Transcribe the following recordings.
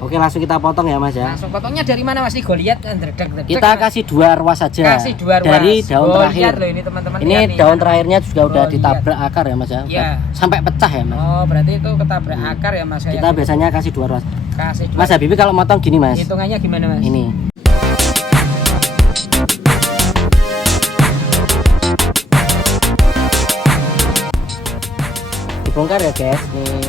Oke, langsung kita potong ya Mas ya. Langsung potongnya dari mana Mas? Gue lihat Kita kasih 2 ruas saja. Kasih 2 ruas. Dari daun terakhir. Loh, ini teman-teman. Ini daun terakhirnya juga udah ditabrak akar ya Mas ya. Iya. Sampai pecah ya Mas. Oh, berarti itu ketabrak akar ya Mas. Kita biasanya kasih 2 ruas. Kasih 2. Mas Habibie kalau motong gini Mas. Hitungannya gimana Mas? Ini. Dibongkar ya guys. Nih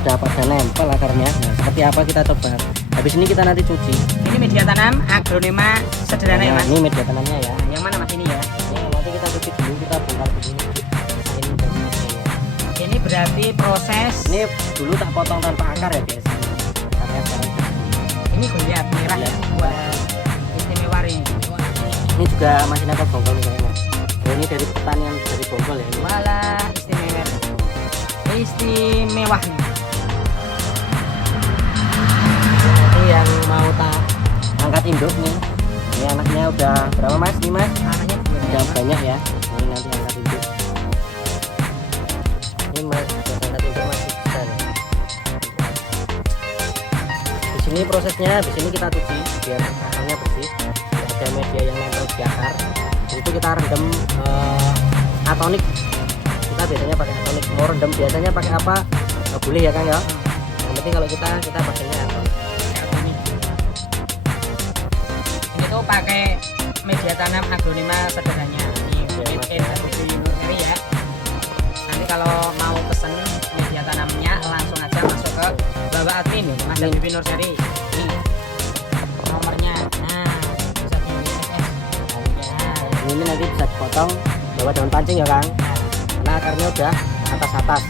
udah pada nempel akarnya. Nah, seperti apa kita coba. Habis ini kita nanti cuci. Ini media tanam aglonema sederhana ya Mas. Ini media tanamnya ya. Nah, yang mana Mas ini ya? Ini nanti kita cuci dulu, kita bongkar begini. Nah, ini dari medianya. Ini berarti proses. Ini dulu tak potong tanpa akar ya guys. Akarnya sekarang. Ini gue lihat merah ya. Buat istimewa ini. Ini juga masih nempel bonggol nih kayaknya. Oh, ini dari pertanian dari bonggol ya. Malah istimewa. Istimewa nih. Ini yang mau tak angkat induk nih. Ini anaknya udah berapa Mas? Nih Mas? Anaknya Udah banyak ya. Ini nanti angkat induk. Ini Mas, angkat induk masih besar ya. Di sini prosesnya, di sini kita cuci biar akarnya bersih. Ada media yang nempel di akar. Di situ kita rendam atonik. Kita biasanya pakai atonik. Mau rendam biasanya pakai apa? Nggak boleh ya Kang ya. Yang penting kalau kita pakainya atonik. Ini tuh pakai media tanam aglonema sederhana. Ini ini ya. Nanti kalau mau pesen media tanamnya langsung aja masuk ke Bapak admin Mas Habibie Nursari. Ini nomornya. Nah, bisa di SS. Nah, Ini nanti bisa dipotong bawa daun pancing ya Kang. Karena akarnya udah atas-atas.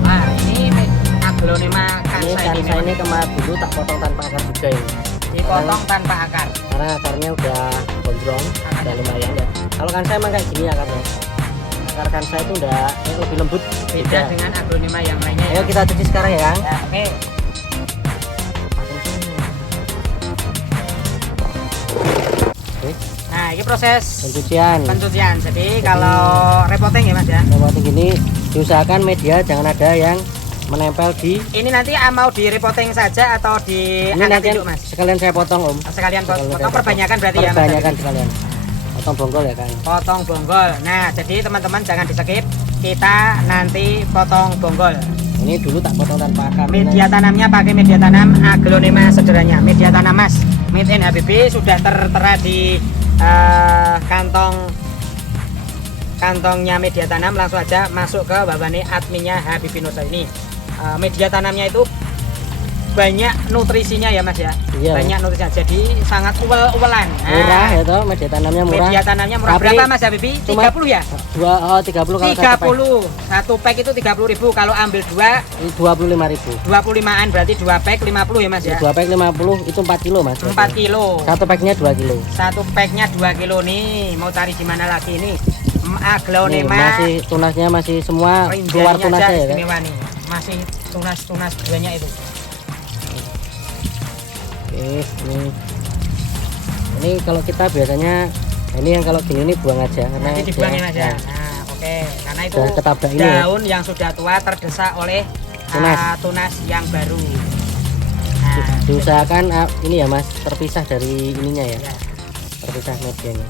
Wah, ini aglonema Ini kansa ini kemarin dulu tak potong tanpa akar juga ini. dipotong tanpa akar. Karena akarnya udah gondrong, udah lumayan ya. Kalau kansa emang kayak gini akarnya. Akar kansa itu udah lebih lembut. Beda dengan aglonema yang lainnya. Ayo kita cuci sekarang ya Kang. Ya, oke. Oke, Nah, ini proses pencucian. pencucian. Jadi kalau repoteng ya Mas ya. Kalau gini diusahakan media jangan ada yang menempel di. Ini nanti mau direpoteng saja atau Ini diangkat nanti induk Mas? sekalian saya potong Om. Sekalian potong saya perbanyakan berarti ya Mas. Perbanyakan sekalian. Potong bonggol ya Kang. Potong bonggol. Nah, jadi teman-teman jangan di-skip. Kita nanti potong bonggol. Ini dulu tak potong tanpa akar. Media tanamnya pakai media tanam aglonema sederhana. Media tanam Mas Made in Habibie sudah tertera di kantongnya media tanam. Langsung aja masuk ke babane adminnya Habibie Nursari ini. Media tanamnya itu banyak nutrisinya ya Mas ya. Iya. Banyak nutrisinya. Jadi sangat uwelan. Murah ya toh, media tanamnya murah. Media tanamnya murah. Tapi Berapa Mas Habibie? 30 ya? 30 kalau 30. Satu pack itu 30.000. Kalau ambil 2 25.000. 25-an berarti 2 pack 50 ya Mas ya. 2 pack 50 itu 4 kilo Mas. 4 kilo. Satu packnya 2 kilo. Satu packnya 2 kilo nih. Mau cari di mana lagi ini? Nih, Aglonema. masih tunasnya masih semua keluar Rinjanya tunasnya aja ya kan. istimewa nih. Masih tunas banyak itu. Oke, ini kalau kita biasanya ini yang kalau gini ini buang aja karena Nanti dibuangin dia- aja. nah, Nah, oke. Karena itu Udah ketabrak ini ya. daun yang sudah tua terdesak oleh Tunas. tunas yang baru. Nah, diusahakan ini ya Mas terpisah dari ininya ya. ya. Terpisah medianya.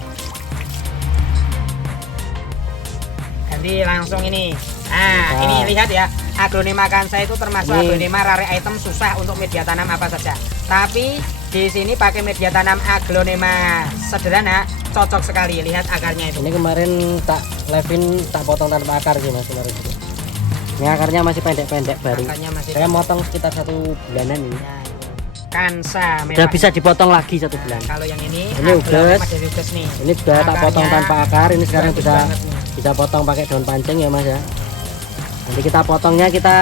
Jadi langsung ini. Nah, Nah. ini lihat ya. Aglonema kansa itu termasuk Ini. aglonema rare item, susah untuk media tanam apa saja. Tapi di sini pakai media tanam aglonema sederhana, cocok sekali. Lihat akarnya itu. Ini kemarin tak live-in tak potong tanpa akar sih Mas kemarin. Ini akarnya masih pendek-pendek baru. Akarnya masih Saya motong sekitar 1 bulanan ini. Nah, ini. Kansa Udah mewah. bisa dipotong lagi 1 bulan. Kalau yang ini udes. dari udes nih. Ini juga tak potong Akarnya tanpa akar. Ini sekarang bagus bisa banget nih. bisa potong pakai daun pancing ya Mas ya. Nanti kita potongnya kita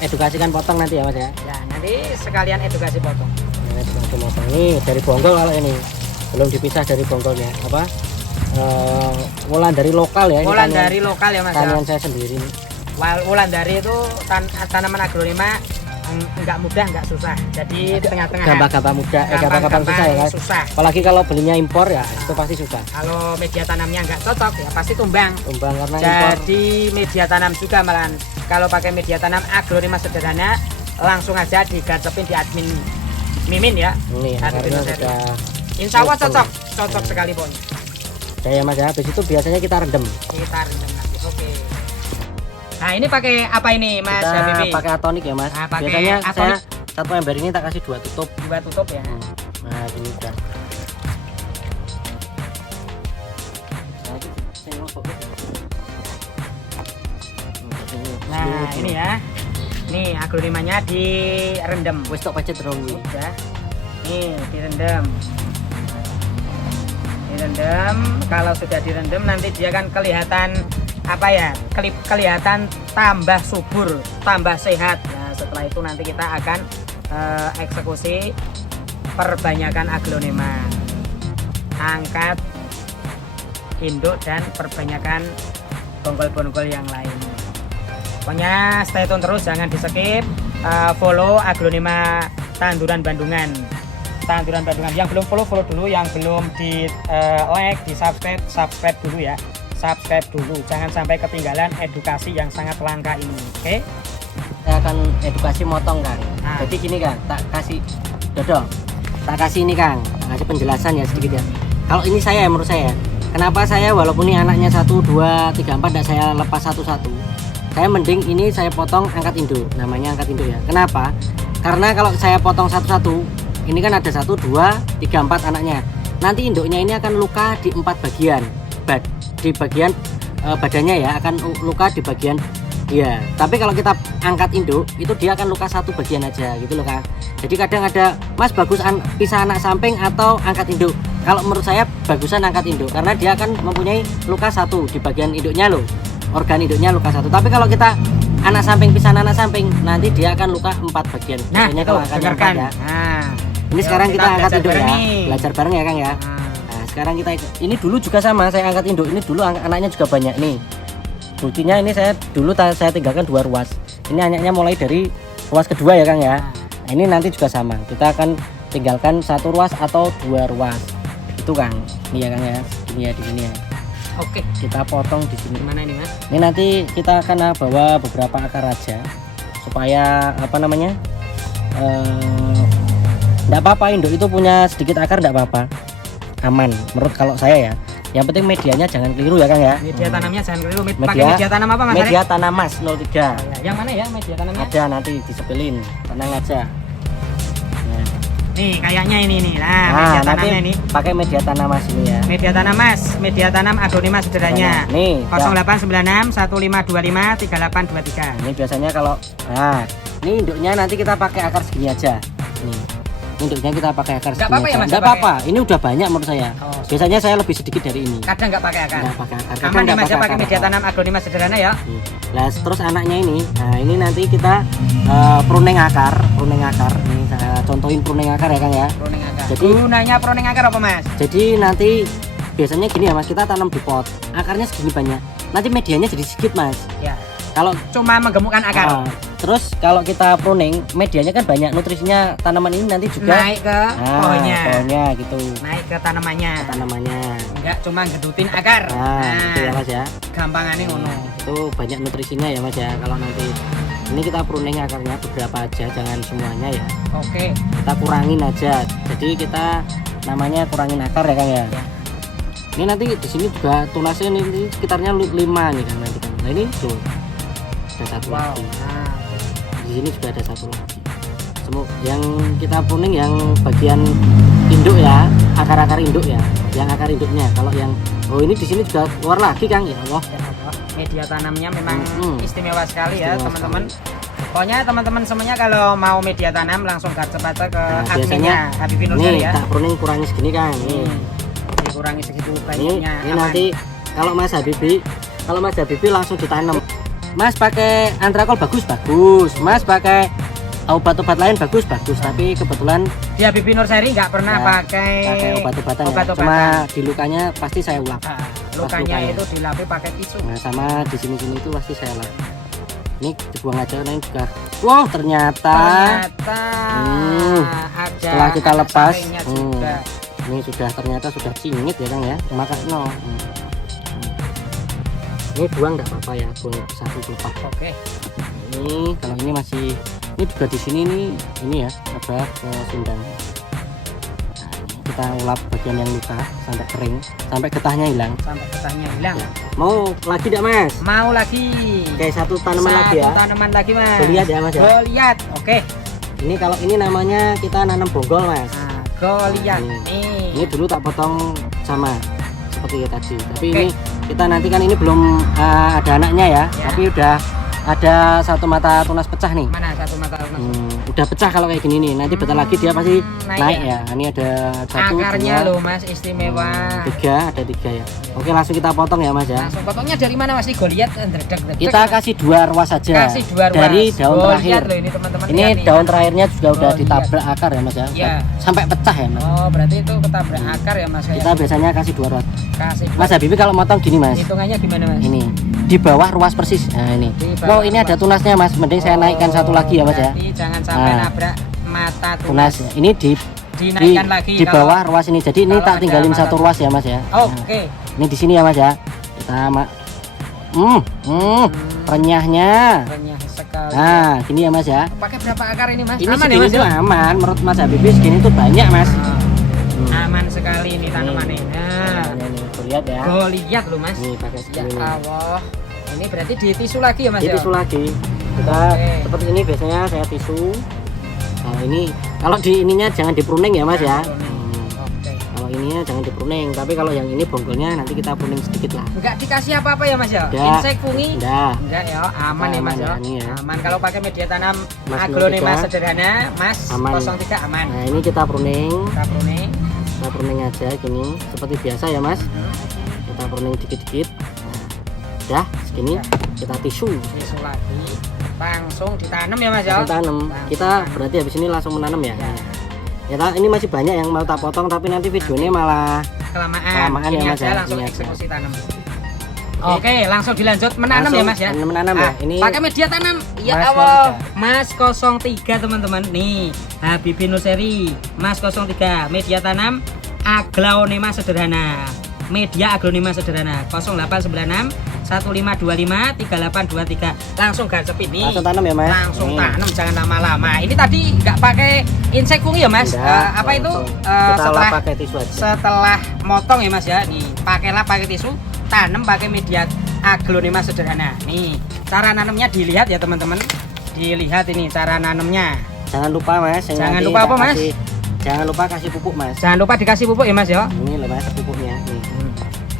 edukasikan potong nanti ya Mas ya. Ya, nanti sekalian edukasi potong. Ini edukasi potong. Ini dari bonggol kalau ini belum dipisah dari bonggolnya apa? Wulan dari lokal ya. Ini Wulan tanian- dari lokal ya Mas ya. tanian saya sendiri nih. Wulan dari itu tanaman aglonema enggak mudah, enggak susah. Jadi tengah-tengah. Gampang-gampang mudah, gampang-gampang susah ya kan. susah. Apalagi kalau belinya impor ya itu pasti susah. Kalau media tanamnya enggak cocok ya pasti tumbang. Tumbang karena impor. Jadi media tanam juga malahan kalau pakai media tanam aglonema sederhana langsung aja digarcepin di admin Mimin ya. Ini Admin akarnya Nursery. sudah Insya Allah cocok sekali pokoknya. udah ya Mas ya. Habis itu biasanya kita rendam. Kita rendam lagi. Oke. Nah ini pakai apa ini Mas Kita Habibie? pakai atonik ya Mas. Nah, pakai Biasanya atonik. saya satu ember ini tak kasih 2 tutup. 2 tutup ya. Nah ini udah. Nah ini ya. Nih aglonemanya direndam. Wes tok pacet terus. Udah. Nih direndam. Direndam. Kalau sudah direndam nanti dia kan kelihatan apa ya? Kelihatan tambah subur, tambah sehat. Nah setelah itu nanti kita akan eksekusi perbanyakan aglonema. Angkat induk dan perbanyakan bonggol-bonggol yang lain. Pokoknya stay tune terus, jangan di skip. Follow aglonema tanduran Bandungan. Tanduran Bandungan yang belum follow dulu, yang belum di like, di subscribe dulu ya. Subscribe dulu, jangan sampai ketinggalan edukasi yang sangat langka ini. Oke? Saya akan edukasi motong Kang. Nah. Jadi gini Kang, tak kasih Dodo. Tak kasih ini Kang, tak kasih penjelasan ya sedikit ya. Kalau ini saya menurut saya, kenapa saya walaupun ini anaknya 1, 2, 3, 4 tidak saya lepas satu-satu. Saya mending ini saya potong angkat induk, namanya angkat induk ya. Kenapa? Karena kalau saya potong satu-satu, ini kan ada 1, 2, 3, 4 anaknya. Nanti induknya ini akan luka di 4 bagian. Di bagian badannya ya akan luka di bagian dia. Tapi kalau kita angkat induk, itu dia akan luka 1 bagian aja gitu loh Kang. Jadi kadang ada, Mas bagus pisah anak samping atau angkat induk. Kalau menurut saya bagusan angkat induk karena dia akan mempunyai luka 1 di bagian induknya loh. Organ induknya luka 1. Tapi kalau kita anak samping pisah anak samping, nanti dia akan luka 4 bagian. Nah, Biasanya itu kalau angkatnya 4 ya. Nah, Ini sekarang kita angkat induk ya. nih. Belajar bareng ya Kang ya. Nah, sekarang kita ini dulu juga sama, saya angkat induk. Ini dulu anaknya juga banyak nih. Buktinya ini saya dulu saya tinggalkan 2 ruas. Ini anaknya mulai dari ruas kedua ya Kang ya. Nah, ini nanti juga sama. Kita akan tinggalkan 1 ruas atau 2 ruas. Itu Kang. Ini ya Kang ya. Ini ya di sini ya. Oke. Kita potong di sini. Gimana ini Mas? Ini nanti kita akan bawa beberapa akar aja supaya apa namanya? Enggak apa-apa induk itu punya sedikit akar enggak apa-apa. Aman menurut kalau saya ya. Yang penting medianya jangan keliru ya Kang ya. Media tanamnya jangan keliru. Pakai Media- media tanam apa Mas? Media tanam Mas 03. Oh, ya. Yang mana ya media tanamnya? Ada nanti disepelin. Tenang aja. Nah, Nih kayaknya ini nih. Nah, nah, media nanti tanamnya ini. pakai media tanam Mas ini ya. Media tanam Mas, media tanam aglonema sederhana. Nih, 0896 1525 3823. ini biasanya kalau ini induknya nanti kita pakai akar segini aja. Nih. Induknya kita pakai akar Nggak segini apa-apa ya, aja. Mas, Nggak nggak apa-apa. Ini udah banyak menurut saya. Oh. Biasanya saya lebih sedikit dari ini. Kadang nggak pakai akar. Nggak pakai akar. Kadang Aman nih nggak Mas ya pakai akar. media tanam aglonema sederhana ya. Nah, terus anaknya ini, nah ini nanti kita pruning akar. Nih saya contohin pruning akar ya Kang ya. Pruning akar. Jadi- Gunanya pruning akar apa Mas? Jadi nanti biasanya gini ya Mas, kita tanam di pot. Akarnya segini banyak. Nanti medianya jadi sedikit Mas. Ya. Kalau Cuma menggemukkan akar. terus kalau kita pruning, medianya kan banyak, nutrisinya tanaman ini nanti juga Naik ke pohonnya. pohonnya gitu. Naik ke tanamannya. Tanamannya. Enggak cuma gedutin akar. Gitu ya Mas ya. Gampangannya ngono. Itu banyak nutrisinya ya Mas ya. Kalau nanti ini kita pruning akarnya beberapa aja, jangan semuanya ya. Oke. Kita kurangin aja. Jadi kita namanya kurangin akar ya Kang ya. Ya. Ini nanti di sini juga tunasnya ini sekitarnya 5 nih kan nanti kan. Nah ini tuh ada 1 Wow. lagi. Nah, Di sini juga ada 1 lagi. Semua yang kita pruning yang bagian induk ya, akar-akar induk ya, yang akar induknya. Kalau yang ini di sini juga keluar lagi Kang ya Allah. ya Allah. Media tanamnya memang istimewa sekali ya Istimewa teman-teman. Pokoknya teman-teman semuanya kalau mau media tanam langsung garcep aja ke Nah, adminnya Habibie Nursery Nih ya. tak pruning kurangi segini Kang. Nih. Dikurangi segitu Ini, banyaknya. ini aman. nanti kalau Mas Habibie langsung ditanam. Mas pakai antrakol bagus. Mas pakai obat-obat lain bagus. Tapi kebetulan di Habibie Nursery nggak pernah Ya, pakai obat-obatan ya. obat-obatan. Cuma di lukanya pasti saya ulap. Nah, lukanya lukanya. itu dilapi pakai tisu. Nah sama di sini itu pasti saya ulap. Ini dibuang aja, nah ini juga. Wow ternyata Ada setelah kita anak lepas, sampingnya juga. ini sudah ternyata sudah cingit ya Kang ya. Makan no. Ini buang nggak apa-apa ya, buang satu pelepah. Oke. Ini kalau ini masih, ini juga di sini nih, ini ya apa sindang. Nah, ini kita ulap bagian yang luka sampai kering, sampai getahnya hilang. Sampai getahnya hilang. Ya. Mau lagi tidak mas? Mau lagi. Oke, satu tanaman lagi ya. Satu tanaman lagi mas. Goliat ya mas ya. Goliat. Oke. Ini kalau ini namanya kita nanam bonggol mas. Nah, Goliat. Nah, Nih. Ini dulu tak potong sama seperti tadi. Tapi Oke. ini kita nanti kan ini belum ada anaknya ya, Ya. tapi udah ada satu mata tunas pecah nih. Mana satu mata tunas? Udah pecah kalau kayak gini nih. Nanti bentar lagi dia pasti naik ya. Ini ada satu, Akarnya dua, loh mas, istimewa. tiga, ada tiga ya. Oke, langsung kita potong ya mas ya. Langsung potongnya dari mana mas? Goliat dredeg-dredeg. Kita kasih 2 ruas saja. Kasih 2 ruas. Dari daun Goliat terakhir. loh ini teman-teman. Ini lihat nih. daun terakhirnya juga udah Goliat. ditabrak akar ya mas ya. Iya. Sampai pecah ya mas. Oh berarti itu ketabrak akar ya mas. Kita biasanya kasih 2 ruas. kasih. Mas Habibie kalau motong gini mas. Hitungannya gimana mas? Ini di bawah ruas persis. Nah ini. Di bawah Oh ini ada ruas. tunasnya mas. Mending saya naikkan satu lagi ya mas ya. Berarti jangan sampai Nah. nabrak mata Tunas. tunas. Ini di Dinaikkan lagi. di kalau- bawah ruas ini. Jadi ini kalau tak ada tinggalin mata satu ruas ya mas ya. Oke. Nah, ini di sini ya mas ya. Kita renyahnya. Renyah sekali. Nah gini ya mas ya. Pakai berapa akar ini mas? Ini Aman ya segini mas? tuh aman. Menurut mas Habibie segini tuh banyak mas. Aman sekali ini tanamannya. Nah, Ini lihat ya. Goliat loh mas. Nih pakai Ya segini. nih. Allah. Ini berarti di tisu lagi ya mas Ini ya? tisu lagi. Kita Oke. seperti ini biasanya saya tisu. Nah ini kalau di ininya jangan di pruning ya mas ya. Pruning. Oke. Kalau ininya jangan di pruning. Tapi kalau yang ini bonggolnya nanti kita pruning sedikit lah. Enggak dikasih apa-apa ya mas ya? Enggak. Insek fungi? Udah. Enggak ya, aman ya mas ya. Aman ya, ini ya. Aman kalau pakai media tanam Mas aglonema 03. sederhana, mas Aman. 03 aman. Nah ini kita pruning. Kita pruning. Kita pruning aja gini. Seperti biasa ya mas. Kita pruning dikit-dikit. Nah, udah segini. Kita tisu. Tisu lagi. Langsung ditanam ya mas ya? Langsung tanam. Kita berarti habis ini langsung menanam ya. Ya. Ya ini masih banyak yang mau tak potong tapi nanti videonya malah Kelamaan ya, ini Mas, aja ya. langsung Ini aja. eksekusi tanam. Oke, langsung dilanjut menanam langsung ya Mas ya. menanam ya. Ini Pakai media tanam. Ya Mas Allah, Mas 03 teman-teman. Nih, Habibie Nursery, Mas 03, media tanam aglonema sederhana. Media aglonema sederhana 0896 1525 3823. Langsung garcepin nih. langsung tanam ya mas. Langsung Nih. tanam, jangan lama-lama. Ini tadi nggak pakai insek fungi ya Mas? Enggak, Apa itu? langsung. Kita Setelah lap pakai tisu aja. setelah motong ya mas ya, nih pakailah pakai tisu, tanam pakai media aglonema sederhana. Nih cara nanamnya dilihat ya teman-teman, dilihat ini cara nanamnya. Jangan lupa mas. yang Jangan nanti lupa apa, tak Mas? Jangan lupa kasih pupuk mas. Jangan lupa dikasih pupuk ya mas ya. Ini loh mas pupuknya. Nih.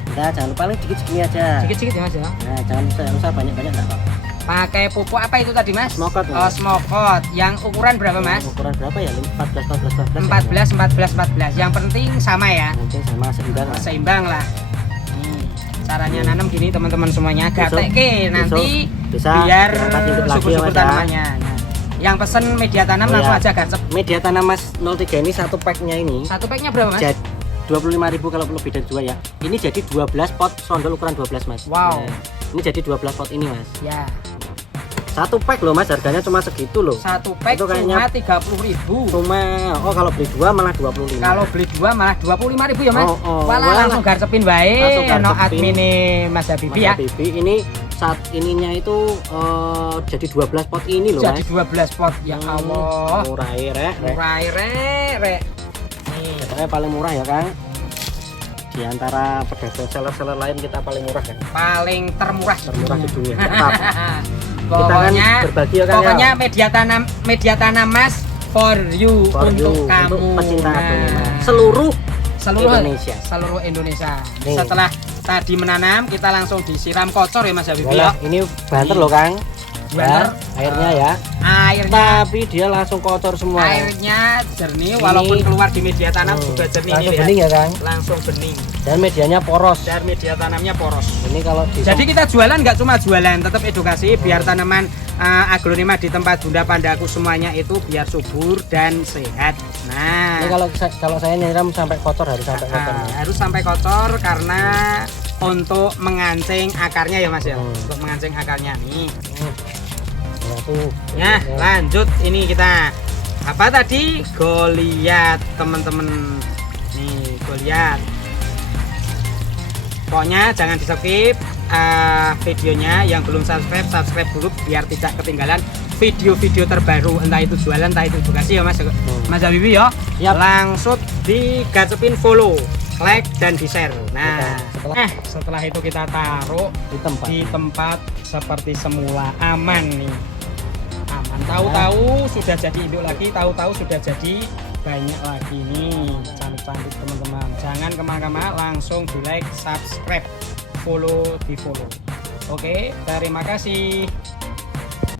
Kita jangan lupa dikit segini aja. Sedikit-sedikit ya mas ya. Nah jangan usah banyak-banyak nggak apa-apa. Pakai pupuk apa itu tadi mas? Smokot, Mas. Oh smokot. Yang ukuran berapa mas? Ukuran berapa ya? 14. 14. Yang penting sama ya. Mungkin sama seimbang lah. Seimbang lah. Nih, caranya nanam gini teman-teman semuanya. Besok- Gatek nanti bisa biar diangkat sedikit lagi ya, subur-subur Mas, ya. tanamannya. Nah, yang pesen media tanam Oh, langsung ya. aja garcep. Media tanam mas 03 ini satu packnya ini. Satu packnya berapa mas? Jadi 25.000 kalau lebih dari 2 ya. Ini jadi 12 pot sondol ukuran 12 mas. Wow. Nah, ini jadi 12 pot ini mas. Ya, Satu pack loh mas, harganya cuma segitu loh. satu pack Itu kayaknya- cuma 30.000. Cuma kalau beli 2 malah 25. Kalau beli dua malah 25.000 ya mas. Oh, Walah walah. langsung garcepin baik. Langsung No garcepin. admin Mas Habibie ya. Habibie ini saat ininya itu jadi 12 pot ini loh Jadi mas. 12 pot. Ya Allah. Murah rek. Murah rek. Nih, Pokoknya paling murah ya Kang. Di antara pedagang seller-seller lain kita paling murah kan. paling termurah Termurah di dunia. Nggak apa-apa. Pokoknya berbagi ya Kang. pokoknya ya. media tanam Mas for you, For untuk you, kamu. untuk pecinta Nah, aglonema seluruh Indonesia. Seluruh Indonesia. Nih. Setelah tadi menanam kita langsung disiram kocor ya Mas Habibie ya. Walah, ini banter loh Kang. Banter. Airnya ya. Airnya Tapi dia langsung kocor semua. airnya jernih walaupun keluar di media tanam juga jernih langsung nih bening lihat. ya Kang. Langsung bening Dan medianya poros. dan media tanamnya poros. Ini kalau di Jadi kita jualan nggak cuma jualan, tetap edukasi biar tanaman aglonema di tempat Bunda Pandaku semuanya itu biar subur dan sehat. Nah, ini kalau saya nyiram sampai kotor harus sampai kotor. Mas. harus sampai kotor karena untuk mengancing akarnya ya Mas ya. Untuk mengancing akarnya nih. Nah, tuh. Ya, lanjut ini kita apa tadi? Goliat, teman-teman. Nih, Goliat. Pokoknya jangan di-skip. videonya. Yang belum subscribe dulu biar tidak ketinggalan video-video terbaru, entah itu jualan, entah itu edukasi ya Mas Habibie ya. Yap. Langsung digacepin follow, like dan di share. Nah, setelah itu kita taruh di tempat seperti semula, aman nih, aman. Tahu-tahu sudah jadi induk lagi, tahu-tahu sudah jadi banyak lagi nih, cantik-cantik teman-teman. Jangan kemana-mana, langsung di like, subscribe, follow, di follow. Oke, terima kasih.